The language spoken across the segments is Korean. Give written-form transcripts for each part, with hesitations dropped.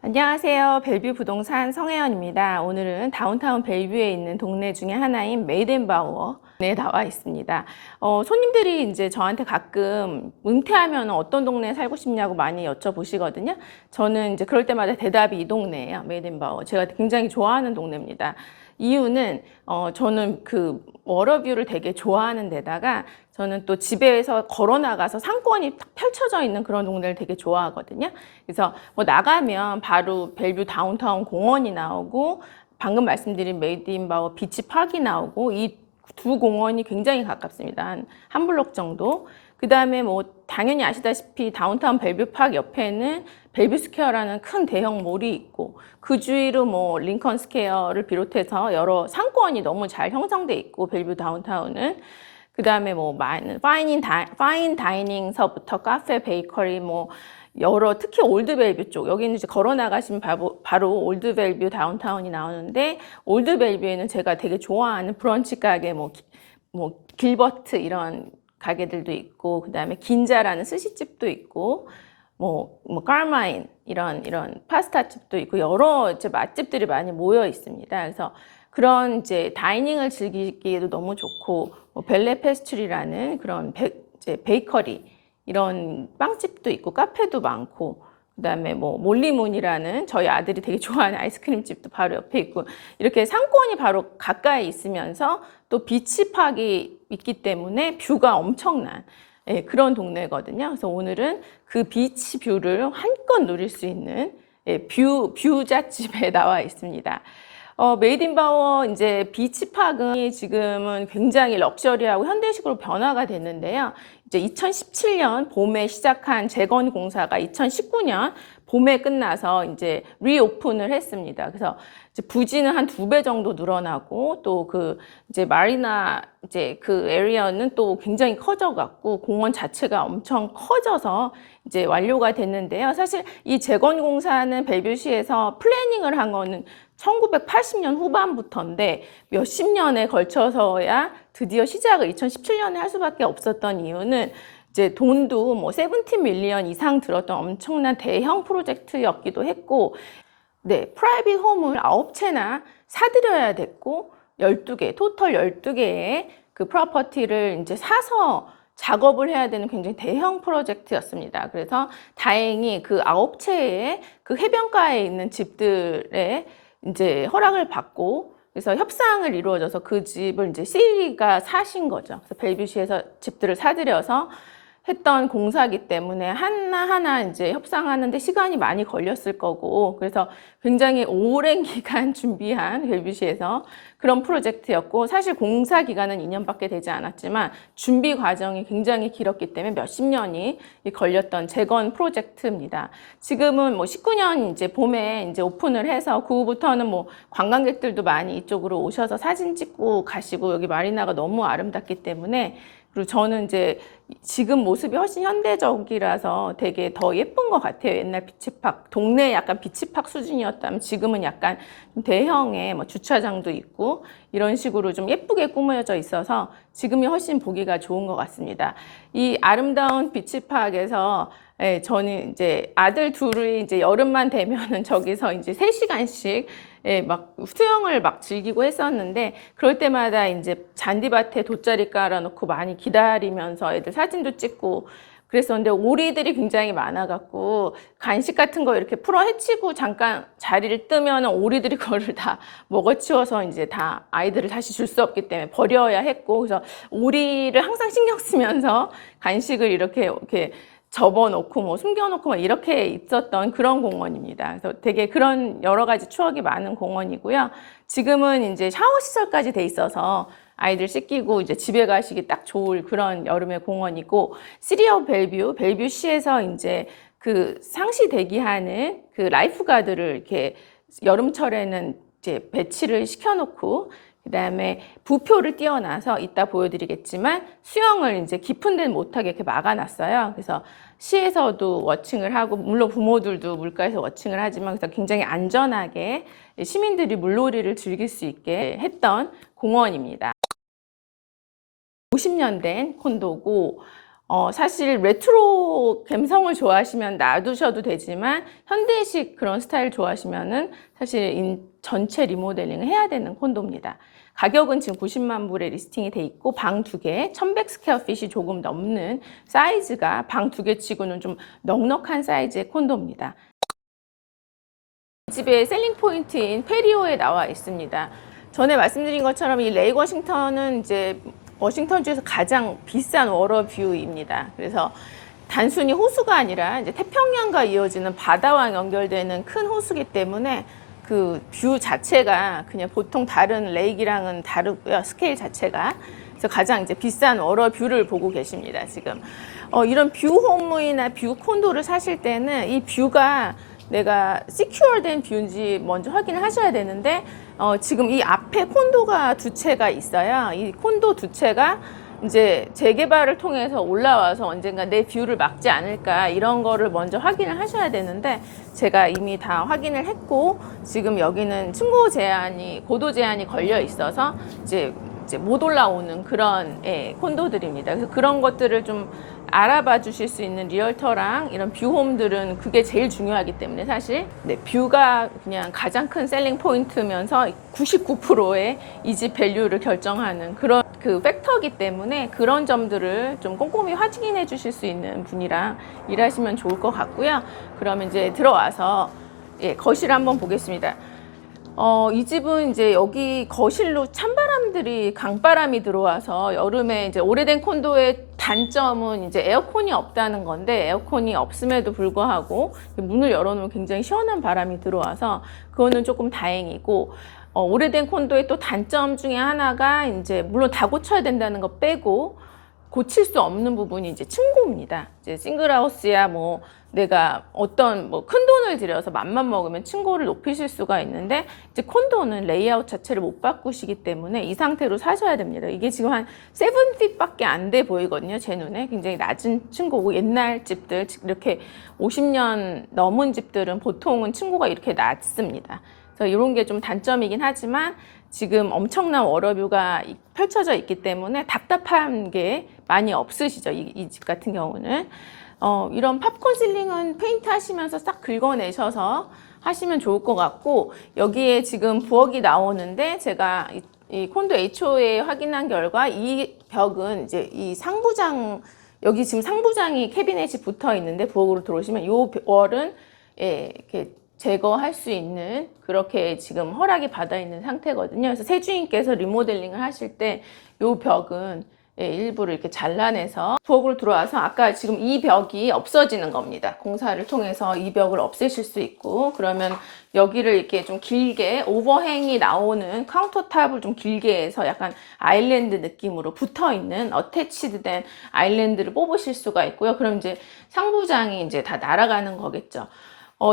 안녕하세요. 벨뷰 부동산 성혜연입니다. 오늘은 다운타운 벨뷰에 있는 동네 중에 하나인 메이덴바우어에 나와 있습니다. 손님들이 이제 저한테 가끔 은퇴하면 어떤 동네에 살고 싶냐고 많이 여쭤보시거든요. 저는 이제 그럴 때마다 대답이 이 동네예요. 메이덴바우어. 제가 굉장히 좋아하는 동네입니다. 이유는 저는 그 워러뷰를 되게 좋아하는 데다가 저는 또 집에서 걸어 나가서 상권이 딱 펼쳐져 있는 그런 동네를 되게 좋아하거든요. 그래서 뭐 나가면 바로 벨뷰 다운타운 공원이 나오고 방금 말씀드린 메이드인바워 비치파크가 나오고 이 두 공원이 굉장히 가깝습니다. 한 블록 정도. 그 다음에 뭐 당연히 아시다시피 다운타운 벨뷰 파크 옆에는 벨뷰 스퀘어라는 큰 대형 몰이 있고 그 주위로 뭐 링컨 스퀘어를 비롯해서 여러 상권이 너무 잘 형성돼 있고 벨뷰 다운타운은 그 다음에 뭐 파인 다이닝서부터 카페, 베이커리 뭐 여러 특히 올드벨뷰 쪽 여기는 이제 걸어 나가시면 바로 올드벨뷰 다운타운이 나오는데 올드벨뷰에는 제가 되게 좋아하는 브런치 가게 뭐 길버트 이런 가게들도 있고 그 다음에 긴자라는 스시집도 있고 뭐 까르마인 이런 파스타집도 있고 여러 이제 맛집들이 많이 모여 있습니다. 그래서 그런 이제 다이닝을 즐기기에도 너무 좋고 뭐 벨레 페스츄리라는 그런 이제 베이커리 이런 빵집도 있고 카페도 많고 그다음에 뭐 몰리문이라는 저희 아들이 되게 좋아하는 아이스크림 집도 바로 옆에 있고 이렇게 상권이 바로 가까이 있으면서 또 비치팍이 있기 때문에 뷰가 엄청난 그런 동네거든요. 그래서 오늘은 그 비치 뷰를 한껏 누릴 수 있는 뷰잣집에 나와 있습니다. 메이드인바워 이제 비치팍은 지금은 굉장히 럭셔리하고 현대식으로 변화가 됐는데요. 이제 2017년 봄에 시작한 재건 공사가 2019년 봄에 끝나서 이제 리오픈을 했습니다. 그래서 이제 부지는 한 2배 정도 늘어나고 또 그 이제 마리나 이제 그 에리어는 또 굉장히 커져갖고 공원 자체가 엄청 커져서 이제 완료가 됐는데요. 사실 이 재건 공사는 벨뷰시에서 플래닝을 한 거는 1980년 후반부터인데 몇십 년에 걸쳐서야 드디어 시작을 2017년에 할 수밖에 없었던 이유는 이제 돈도 뭐 17 밀리언 이상 들었던 엄청난 대형 프로젝트였기도 했고 프라이빗 홈을 9채나 사들여야 됐고 12개, 토탈 12개의 그 프로퍼티를 이제 사서 작업을 해야 되는 굉장히 대형 프로젝트였습니다. 그래서 다행히 그 9채의 그 해변가에 있는 집들의 이제 허락을 받고 그래서 협상을 이루어져서 그 집을 이제 시리가 사신 거죠. 그래서 벨뷰시에서 집들을 사들여서 했던 공사기 때문에 하나하나 이제 협상하는데 시간이 많이 걸렸을 거고 그래서 굉장히 오랜 기간 준비한 벨뷰시에서 그런 프로젝트였고 사실 공사 기간은 2년밖에 되지 않았지만 준비 과정이 굉장히 길었기 때문에 몇십 년이 걸렸던 재건 프로젝트입니다. 지금은 뭐 19년 이제 봄에 이제 오픈을 해서 그 후부터는 뭐 관광객들도 많이 이쪽으로 오셔서 사진 찍고 가시고 여기 마리나가 너무 아름답기 때문에 그리고 저는 이제 지금 모습이 훨씬 현대적이라서 되게 더 예쁜 것 같아요. 옛날 비치팍, 동네 약간 비치팍 수준이었다면 지금은 약간 좀 대형의 뭐 주차장도 있고 이런 식으로 좀 예쁘게 꾸며져 있어서 지금이 훨씬 보기가 좋은 것 같습니다. 이 아름다운 비치팍에서 저는 이제 아들 둘이 이제 여름만 되면은 저기서 이제 3시간씩 막 수영을 막 즐기고 했었는데 그럴 때마다 이제 잔디밭에 돗자리 깔아놓고 많이 기다리면서 애들 사진도 찍고 그랬었는데 오리들이 굉장히 많아갖고 간식 같은 거 이렇게 풀어 헤치고 잠깐 자리를 뜨면 오리들이 그거를 다 먹어치워서 이제 다 아이들을 다시 줄 수 없기 때문에 버려야 했고 그래서 오리를 항상 신경 쓰면서 간식을 이렇게 접어놓고 뭐 숨겨놓고 막 이렇게 있었던 그런 공원입니다. 그래서 되게 그런 여러 가지 추억이 많은 공원이고요. 지금은 이제 샤워 시설까지 돼 있어서 아이들 씻기고 이제 집에 가시기 딱 좋을 그런 여름의 공원이고 시리어 벨뷰시에서 이제 그 상시 대기하는 그 라이프가드를 이렇게 여름철에는 이제 배치를 시켜놓고 그다음에 부표를 띄워놔서 이따 보여드리겠지만 수영을 이제 깊은 데는 못하게 이렇게 막아놨어요. 그래서 시에서도 워칭을 하고 물론 부모들도 물가에서 워칭을 하지만 그래서 굉장히 안전하게 시민들이 물놀이를 즐길 수 있게 했던 공원입니다. 50년 된 콘도고 사실 레트로 감성을 좋아하시면 놔두셔도 되지만 현대식 그런 스타일 좋아하시면은 사실 전체 리모델링을 해야 되는 콘도입니다. 가격은 지금 90만 불에 리스팅이 돼 있고 방 2개, 1100 스퀘어핏이 조금 넘는 사이즈가 방 2개 치고는 좀 넉넉한 사이즈의 콘도입니다. 이 집의 셀링 포인트인 페리오에 나와 있습니다. 전에 말씀드린 것처럼 이 레이 워싱턴은 이제 워싱턴주에서 가장 비싼 워러뷰입니다. 그래서 단순히 호수가 아니라 이제 태평양과 이어지는 바다와 연결되는 큰 호수기 때문에 그 뷰 자체가 그냥 보통 다른 레이기랑은 다르고요. 스케일 자체가. 그래서 가장 이제 비싼 워러뷰를 보고 계십니다. 지금 이런 뷰 홈이나 뷰 콘도를 사실 때는 이 뷰가 내가 시큐어된 뷰인지 먼저 확인을 하셔야 되는데 지금 이 앞에 콘도가 2채가 있어요. 이 콘도 2채가 이제 재개발을 통해서 올라와서 언젠가 내 뷰를 막지 않을까 이런 거를 먼저 확인을 하셔야 되는데 제가 이미 다 확인을 했고 지금 여기는 층고 제한이 고도 제한이 걸려 있어서 이제 못 올라오는 그런 콘도들입니다. 그래서 그런 것들을 좀 알아봐 주실 수 있는 리얼터랑 이런 뷰홈들은 그게 제일 중요하기 때문에 사실 뷰가 그냥 가장 큰 셀링 포인트면서 99%의 이 집 밸류를 결정하는 그런 그 팩터이기 때문에 그런 점들을 좀 꼼꼼히 확인해 주실 수 있는 분이랑 일하시면 좋을 것 같고요. 그러면 이제 들어와서 거실 한번 보겠습니다. 이 집은 이제 여기 거실로 찬바람들이 강바람이 들어와서 여름에 이제 오래된 콘도의 단점은 이제 에어컨이 없다는 건데 에어컨이 없음에도 불구하고 문을 열어놓으면 굉장히 시원한 바람이 들어와서 그거는 조금 다행이고 오래된 콘도의 또 단점 중에 하나가 이제 물론 다 고쳐야 된다는 거 빼고 고칠 수 없는 부분이 이제 층고입니다. 이제 싱글하우스야 뭐 내가 어떤 뭐 큰 돈을 들여서 맘만 먹으면 층고를 높이실 수가 있는데 이제 콘도는 레이아웃 자체를 못 바꾸시기 때문에 이 상태로 사셔야 됩니다. 이게 지금 한 7핏밖에 안 돼 보이거든요. 제 눈에 굉장히 낮은 층고고 옛날 집들 이렇게 50년 넘은 집들은 보통은 층고가 이렇게 낮습니다. 그래서 이런 게 좀 단점이긴 하지만 지금 엄청난 워러뷰가 펼쳐져 있기 때문에 답답한 게 많이 없으시죠. 이 집 같은 경우는. 이런 팝콘 실링은 페인트 하시면서 싹 긁어내셔서 하시면 좋을 것 같고 여기에 지금 부엌이 나오는데 제가 이 콘도 HO에 확인한 결과 이 벽은 이제 이 상부장 여기 지금 상부장이 캐비넷이 붙어 있는데 부엌으로 들어오시면 이 월은 이렇게 제거할 수 있는 그렇게 지금 허락이 받아 있는 상태거든요. 그래서 세주인께서 리모델링을 하실 때 이 벽은 일부를 이렇게 잘라내서 부엌으로 들어와서 아까 지금 이 벽이 없어지는 겁니다. 공사를 통해서 이 벽을 없애실 수 있고 그러면 여기를 이렇게 좀 길게 오버행이 나오는 카운터탑을 좀 길게 해서 약간 아일랜드 느낌으로 붙어있는 어태치드된 아일랜드를 뽑으실 수가 있고요. 그럼 이제 상부장이 이제 다 날아가는 거겠죠.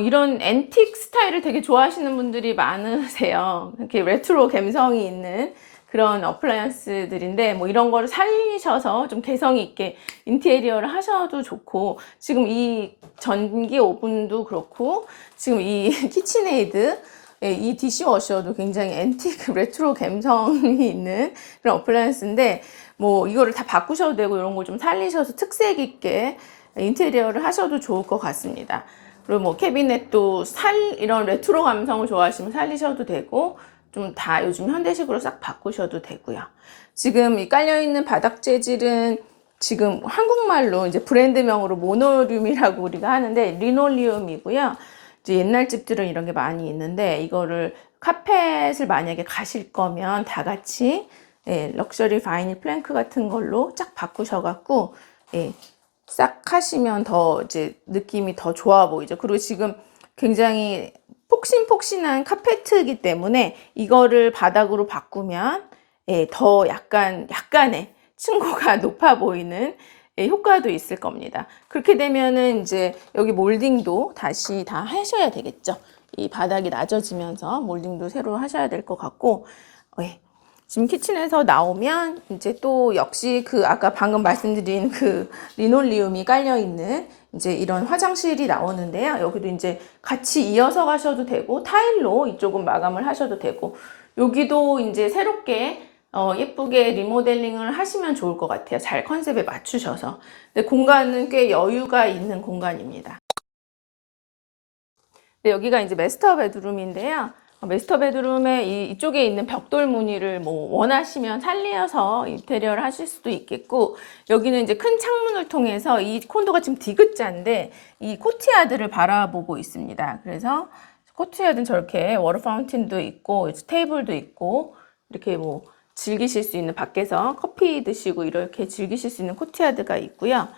이런 앤틱 스타일을 되게 좋아하시는 분들이 많으세요. 이렇게 레트로 감성이 있는 그런 어플라이언스들인데 뭐 이런 거를 살리셔서 좀 개성 있게 인테리어를 하셔도 좋고 지금 이 전기 오븐도 그렇고 지금 이 키친에이드 이 디시워셔도 굉장히 앤틱 레트로 감성이 있는 그런 어플라이언스인데 뭐 이거를 다 바꾸셔도 되고 이런 거 좀 살리셔서 특색 있게 인테리어를 하셔도 좋을 것 같습니다. 그리고 뭐 캐비넷도 이런 레트로 감성을 좋아하시면 살리셔도 되고 좀 다 요즘 현대식으로 싹 바꾸셔도 되고요. 지금 이 깔려있는 바닥 재질은 지금 한국말로 이제 브랜드명으로 모노륨이라고 우리가 하는데 리놀리움이고요. 이제 옛날 집들은 이런 게 많이 있는데 이거를 카펫을 만약에 가실 거면 다 같이 럭셔리 바이닐 플랭크 같은 걸로 쫙 바꾸셔갖고 싹 하시면 더 이제 느낌이 더 좋아 보이죠. 그리고 지금 굉장히 폭신폭신한 카페트이기 때문에 이거를 바닥으로 바꾸면 더 약간의 층고가 높아 보이는 효과도 있을 겁니다. 그렇게 되면은 이제 여기 몰딩도 다시 다 하셔야 되겠죠. 이 바닥이 낮아지면서 몰딩도 새로 하셔야 될 것 같고 지금 키친에서 나오면 이제 또 역시 그 아까 방금 말씀드린 그 리놀리움이 깔려 있는 이제 이런 화장실이 나오는데요. 여기도 이제 같이 이어서 가셔도 되고 타일로 이쪽은 마감을 하셔도 되고 여기도 이제 새롭게 예쁘게 리모델링을 하시면 좋을 것 같아요. 잘 컨셉에 맞추셔서. 근데 공간은 꽤 여유가 있는 공간입니다. 네, 여기가 이제 마스터 베드룸인데요. 마스터 베드룸에 이쪽에 있는 벽돌 무늬를 뭐 원하시면 살려서 인테리어를 하실 수도 있겠고, 여기는 이제 큰 창문을 통해서 이 콘도가 지금 디귿자인데 이 코트야드를 바라보고 있습니다. 그래서 코트야드는 저렇게 워터 파운틴도 있고 테이블도 있고 이렇게 뭐 즐기실 수 있는, 밖에서 커피 드시고 이렇게 즐기실 수 있는 코트야드가 있고요.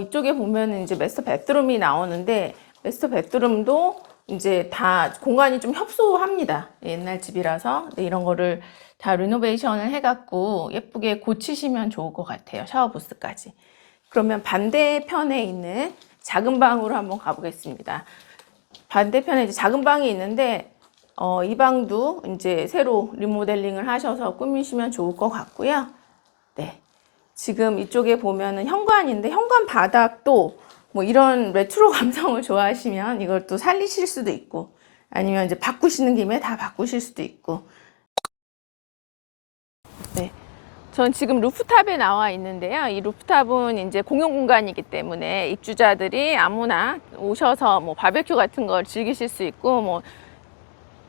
이쪽에 보면은 이제 마스터 베드룸이 나오는데, 마스터 베드룸도 이제 다 공간이 좀 협소합니다. 옛날 집이라서. 네, 이런 거를 다 리노베이션을 해갖고 예쁘게 고치시면 좋을 것 같아요. 샤워 부스까지. 그러면 반대편에 있는 작은 방으로 한번 가보겠습니다. 반대편에 이제 작은 방이 있는데, 이 방도 이제 새로 리모델링을 하셔서 꾸미시면 좋을 것 같고요. 네. 지금 이쪽에 보면은 현관인데, 현관 바닥도 뭐 이런 레트로 감성을 좋아하시면 이걸 또 살리실 수도 있고, 아니면 이제 바꾸시는 김에 다 바꾸실 수도 있고. 네. 전 지금 루프탑에 나와 있는데요. 이 루프탑은 이제 공용 공간이기 때문에 입주자들이 아무나 오셔서 뭐 바베큐 같은 걸 즐기실 수 있고, 뭐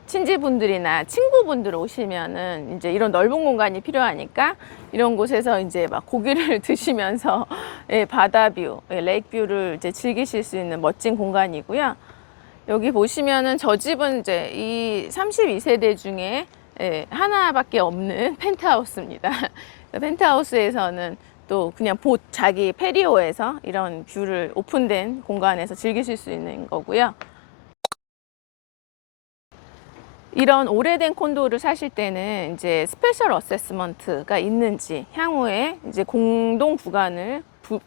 친지분들이나 친구분들 오시면은 이제 이런 넓은 공간이 필요하니까 이런 곳에서 이제 막 고기를 드시면서 예, 바다뷰, 예, 레이크뷰를 이제 즐기실 수 있는 멋진 공간이고요. 여기 보시면은 저 집은 이제 이 32세대 중에 예, 하나밖에 없는 펜트하우스입니다. 펜트하우스에서는 또 그냥 자기 페리오에서 이런 뷰를 오픈된 공간에서 즐기실 수 있는 거고요. 이런 오래된 콘도를 사실 때는 이제 스페셜 어세스먼트가 있는지, 향후에 이제 공동 구간을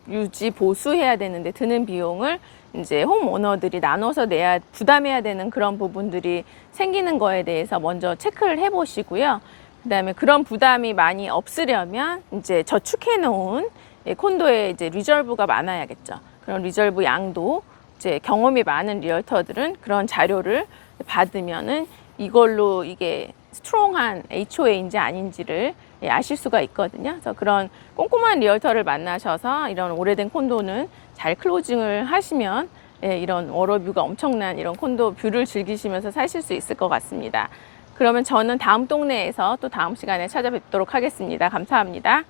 유지 보수해야 되는데 드는 비용을 이제 홈오너들이 나눠서 부담해야 되는 그런 부분들이 생기는 거에 대해서 먼저 체크를 해 보시고요. 그다음에 그런 부담이 많이 없으려면 이제 저축해 놓은 콘도에 이제 리저브가 많아야겠죠. 그런 리저브 양도 이제 경험이 많은 리얼터들은 그런 자료를 받으면은 이걸로 이게 스트롱한 HOA인지 아닌지를 아실 수가 있거든요. 그래서 그런 꼼꼼한 리얼터를 만나셔서 이런 오래된 콘도는 잘 클로징을 하시면 이런 워러뷰가 엄청난 이런 콘도 뷰를 즐기시면서 사실 수 있을 것 같습니다. 그러면 저는 다음 동네에서 또 다음 시간에 찾아뵙도록 하겠습니다. 감사합니다.